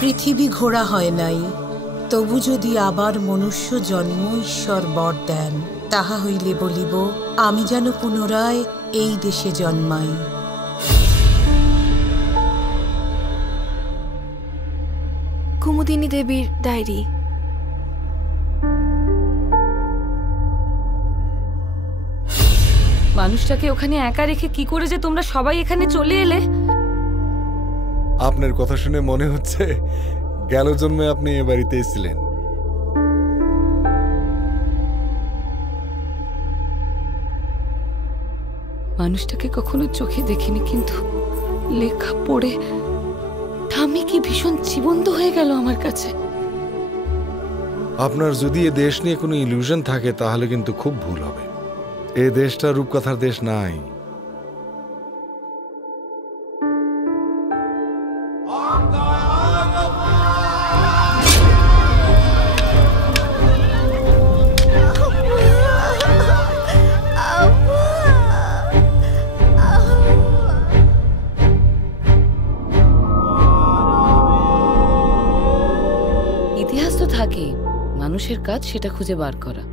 পৃথিবী ঘোরা হয় নাই, তবু যদি আবার মনুষ্য জন্ম ঈশ্বর বর দেন, তাহা হইলে বলিব আমি যেন পুনরায় এই দেশে জন্মাই। কুমুদিনী দেবীর ডায়েরি। মানুষটাকে ওখানে একা রেখে কি করে যে তোমরা সবাই এখানে চলে এলে? আপনার কথা শুনে মনে হচ্ছে গেল জন্মে আপনি এ বাড়িতে এসেছিলেন। মানুষটাকে কখনো চোখে দেখিনি, কিন্তু লেখা পড়ে আমি কি ভীষণ জীবন্ত হয়ে গেল আমার কাছে। আপনার যদি এ দেশ নিয়ে কোনো ইলিউশন থাকে তাহলে কিন্তু খুব ভুল হবে। এ দেশটা রূপকথার দেশ নাই। ইতিহাস তো থাকে, মানুষের কাজ সেটা খুঁজে বার করা।